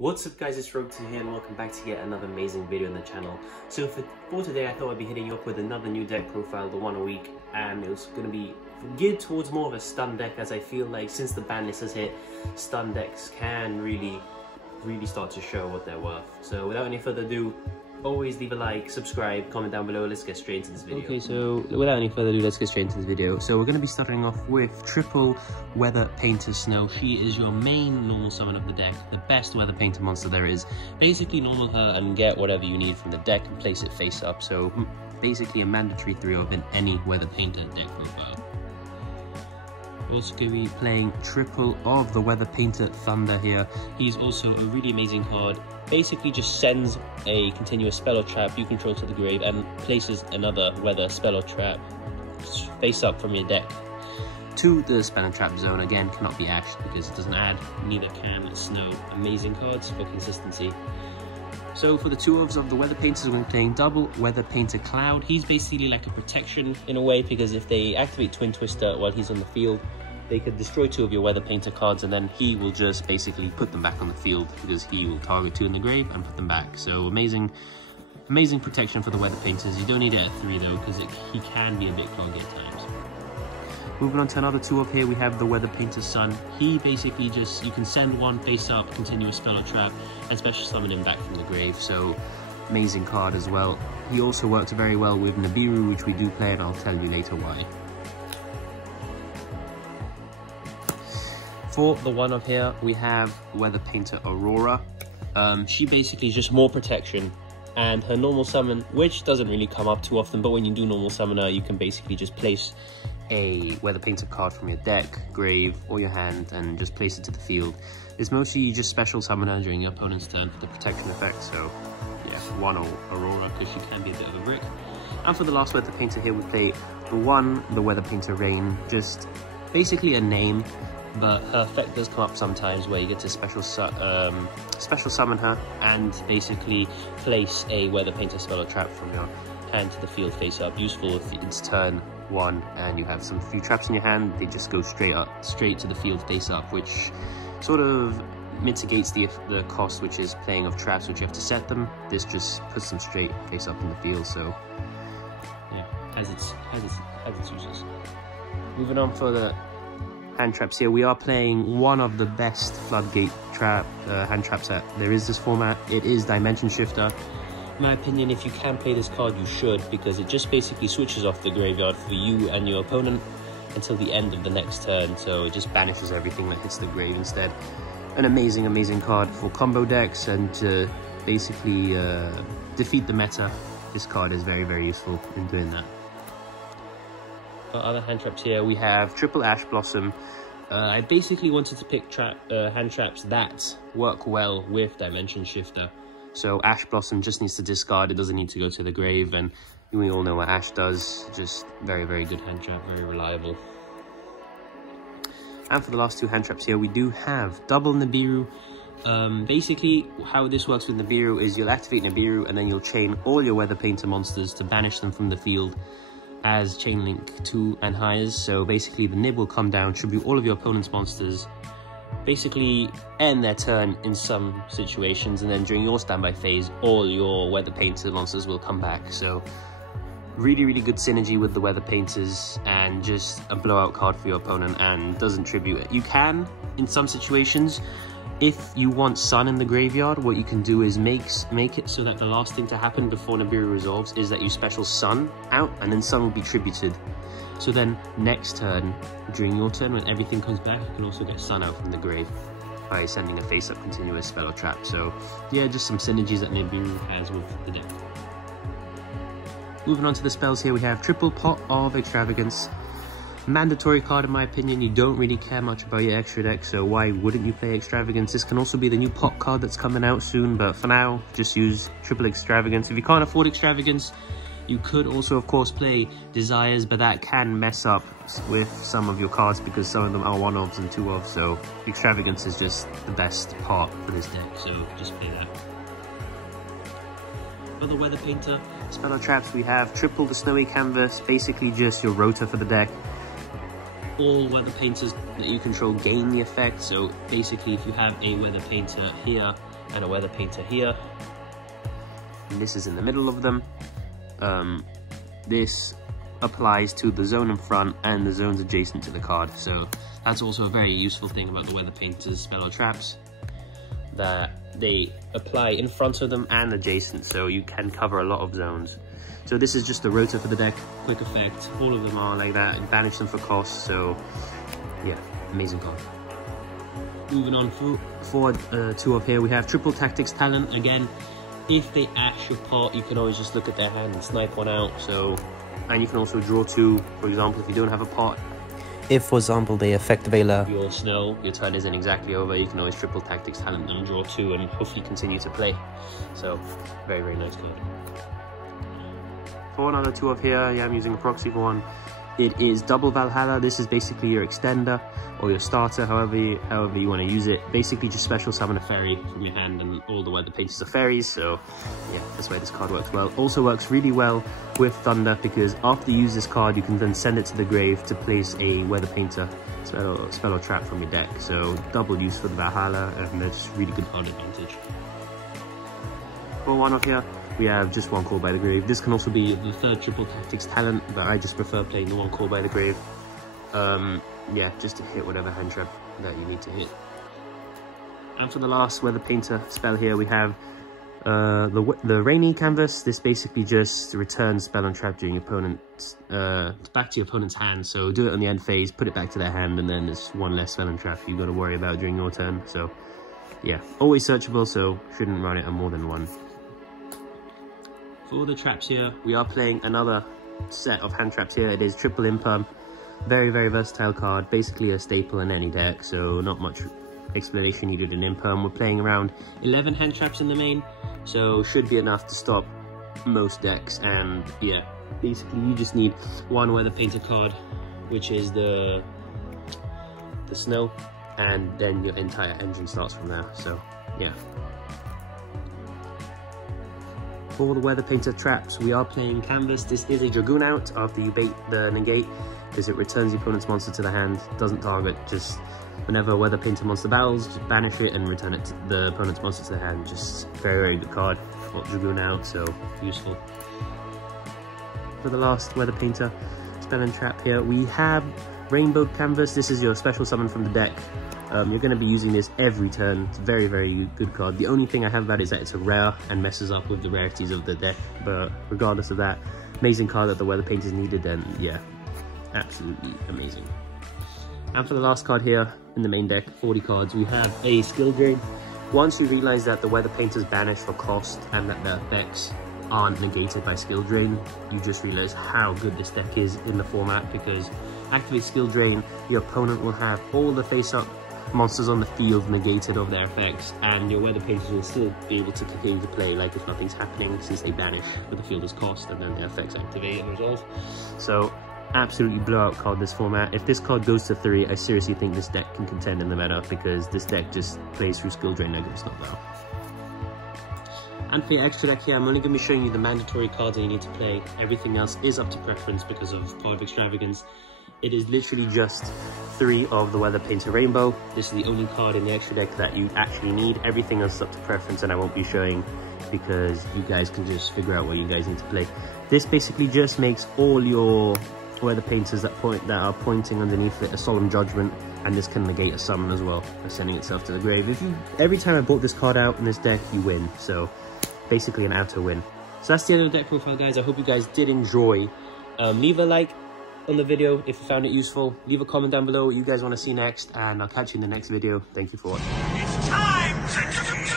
What's up guys, it's Rogue2 here and welcome back to yet another amazing video on the channel. So for today I thought I'd be hitting you up with another new deck profile, the one a week, and it was going to be geared towards more of a stun deck, as I feel like since the ban list has hit, stun decks can really start to show what they're worth. So without any further ado, always leave a like, subscribe, comment down below. Let's get straight into this video. Okay, so without any further ado, let's get straight into this video. So we're going to be starting off with triple Weather Painter Snow. She is your main normal summon of the deck, the best Weather Painter monster there is. Basically normal her and get whatever you need from the deck and place it face up. So basically a mandatory 3-of in any Weather Painter deck profile. Also going to be playing triple of the Weather Painter Thunder here. He's also a really amazing card. Basically just sends a continuous spell or trap you control to the grave and places another weather spell or trap face up from your deck to the spell and trap zone. Again, cannot be ashed because it doesn't add, neither can Snow. Amazing cards for consistency. So for the 2-ofs of the Weather Painters, we're playing double Weather Painter Cloud. He's basically like a protection in a way, because if they activate Twin Twister while he's on the field, they could destroy 2 of your Weather Painter cards, and then he will just basically put them back on the field because he will target 2 in the grave and put them back. So amazing protection for the Weather Painters. You don't need it at 3 though, because he can be a bit cloggy at times. Moving on to another 2-of here, we have the Weather Painter Sun. He basically just, you can send one face up, continuous spell or trap, and special summon him back from the grave. So amazing card as well. He also works very well with Nibiru, which we do play, and I'll tell you later why. For the 1-of here, we have Weather Painter Aurora. She basically is just more protection, and her normal summon, which doesn't really come up too often, but when you do normal summon her, you can basically just place a Weather Painter card from your deck, grave, or your hand, and just place it to the field. It's mostly you just special summon her during your opponent's turn for the protection effect, so yeah, 1 Aurora, because she can be a bit of a brick. And for the last Weather Painter here, we play the Weather Painter Rain, just basically a name, but her effect does come up sometimes where you get to special summon her and basically place a Weather Painter spell or trap from your hand to the field face up. Useful if it's turn 1 and you have some few traps in your hand, they just go straight to the field face up, which sort of mitigates the cost, which is playing of traps, which you have to set them. This just puts them straight face up in the field, so yeah, has its uses. Moving on for the hand traps here, we are playing one of the best floodgate hand traps that there is this format. It is Dimension Shifter. In my opinion, if you can play this card, you should, because it just basically switches off the graveyard for you and your opponent until the end of the next turn, so it just banishes everything that hits the grave instead. An amazing card for combo decks and to basically defeat the meta. This card is very useful in doing that. For other hand traps here, we have triple Ash Blossom. I basically wanted to pick hand traps that work well with Dimension Shifter. So Ash Blossom just needs to discard, it doesn't need to go to the grave, and we all know what Ash does. Just very good hand trap, very reliable. And for the last 2 hand traps here, we do have double Nibiru. Basically, how this works with Nibiru is you'll activate Nibiru and then you'll chain all your Weather Painter monsters to banish them from the field as chain link 2 and higher. So basically the Nib will come down, tribute all of your opponent's monsters, basically end their turn in some situations, and then during your standby phase all your Weather Painter monsters will come back. So really good synergy with the Weather Painters, and just a blowout card for your opponent, and doesn't tribute it. You can, in some situations, if you want Sun in the graveyard, what you can do is make it so that the last thing to happen before Nibiru resolves is that you special Sun out, and then Sun will be tributed. So then next turn, during your turn, when everything comes back, you can also get Sun out from the grave by sending a face-up continuous spell or trap. So yeah, just some synergies that Nibiru has with the deck. Moving on to the spells here, we have triple Pot of Extravagance. Mandatory card in my opinion. You don't really care much about your extra deck, so why wouldn't you play Extravagance? This can also be the new Pot card that's coming out soon, but for now, just use triple Extravagance. If you can't afford Extravagance, you could also of course play Desires, but that can mess up with some of your cards because some of them are 1-ofs and 2-ofs, so Extravagance is just the best part for this deck, so just play that. For the Weather Painter spell or traps, we have triple the Snowy Canvas, basically just your rota for the deck. all weather painters that you control gain the effect. So basically, if you have a weather painter here and a weather painter here. And this is in the middle of them. This applies to the zone in front and the zones adjacent to the card. So that's also a very useful thing about the weather painter's spell or traps, that they apply in front of them and adjacent, so you can cover a lot of zones. So this is just the rotor for the deck, quick effect. All of them are like that, banish them for cost. So yeah, amazing card. Moving on forward, two of here, we have Triple Tactics Talent. Again, if they ash your pot, you can always just look at their hand and snipe one out. So, and you can also draw two, for example, if you don't have a pot. If, for example, they affect the Veiler, your snow, your turn isn't exactly over, you can always Triple Tactics Talent and draw two and hopefully continue to play. So, very, very nice card. For another two of here, yeah, I'm using a proxy for one. It is Double Valhalla. This is basically your extender or your starter, however you want to use it. Basically just special summon a fairy from your hand, and all the weather painters are fairies, so yeah, that's why this card works well. Also works really well with Thunder, because after you use this card, you can then send it to the grave to place a weather painter spell or trap from your deck. So double use for the Valhalla, and that's really good card advantage. For one of here, we have just one Call by the Grave. This can also be the third Triple Tactics Talent, but I just prefer playing the one Call by the Grave. Yeah, just to hit whatever hand trap that you need to hit. And for the last weather painter spell here, we have the Rainy Canvas. This basically just returns spell and trap during your opponent's back to your opponent's hand. So do it on the end phase, put it back to their hand, and then there's one less spell and trap you got to worry about during your turn. So yeah, always searchable, so shouldn't run it on more than one. For the traps here, we are playing another set of hand traps here. It is Triple Imperm. Very, very versatile card. Basically a staple in any deck, so not much explanation needed in Imperm. We're playing around 11 hand traps in the main, so should be enough to stop most decks. And yeah, basically you just need one weather painter card, which is the snow, and then your entire engine starts from there. So yeah. For the weather painter traps, we are playing Canvas. This is a Dragoon out after you bait the negate, because it returns the opponent's monster to the hand, doesn't target. Just whenever a weather painter monster battles, just banish it and return it to the opponent's monster to the hand. Just very, very good card. Got Dragoon out, so useful. For the last weather painter spell and trap here, we have Rainbow Canvas. This is your special summon from the deck. You're going to be using this every turn. It's a very, very good card. The only thing I have about it is that it's a rare and messes up with the rarities of the deck, but regardless of that, amazing card that the weather painters needed, and yeah, absolutely amazing. And for the last card here in the main deck, 40 cards, we have a Skill Drain. Once you realize that the weather painters banish for cost and that the effects aren't negated by Skill Drain, you just realize how good this deck is in the format, because activate Skill Drain, your opponent will have all the face-up monsters on the field negated of their effects, and your weather painters will still be able to continue to play like if nothing's happening, since they banish with the field as cost and then their effects activate and resolve. So absolutely blowout card this format. If this card goes to 3, I seriously think this deck can contend in the meta, because this deck just plays through Skill Drain negative stuff now. And for your extra deck here, I'm only going to be showing you the mandatory cards that you need to play. Everything else is up to preference because of Power of Extravagance. It is literally just 3 of the Weather Painter Rainbow. This is the only card in the extra deck that you actually need. Everything else is up to preference, and I won't be showing because you guys can just figure out what you guys need to play. This basically just makes all your Weather Painters that are pointing underneath it a Solemn Judgment, and this can negate a summon as well by sending itself to the grave. Every time I brought this card out in this deck, you win. So basically an auto win. So that's the end of the deck profile, guys. I hope you guys did enjoy. Leave a like on the video if you found it useful. Leave a comment down below what you guys want to see next, and I'll catch you in the next video. Thank you for watching. It's time!